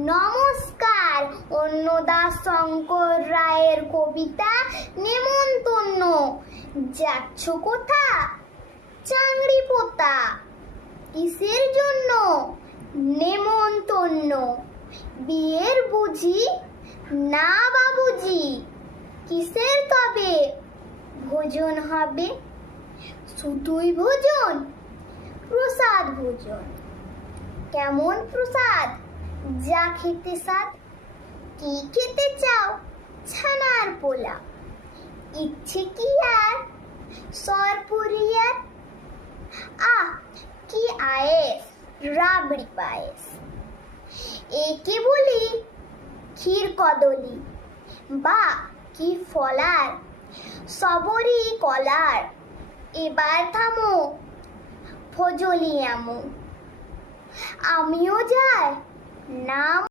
নমস্কার। অন্নদাস শঙ্কর রায়ের কবিতা নেমন্তন্ন। যাচ্ছ কোথা? চাংড়ি পোতা। কিসের জন্য? নেমন্তন্ন। বিয়ের বুঝি? না বাবুজি। কিসের তবে? ভোজন হবে। শুধুই ভোজন? প্রসাদ ভোজন। কেমন প্রসাদ? যা খেতে সাদ। কি খেতে চাও? ছানার পোলাও। ইচ্ছে কি আর? সরপুরিয়ার। আহ, কি আয়েস! রাবড়ি পায়েস। একে বলি ক্ষীর কদলি। বা কি ফলার! সবরি কলার। এবার থামো, ফজলি আমো। আমিও যাই? নাম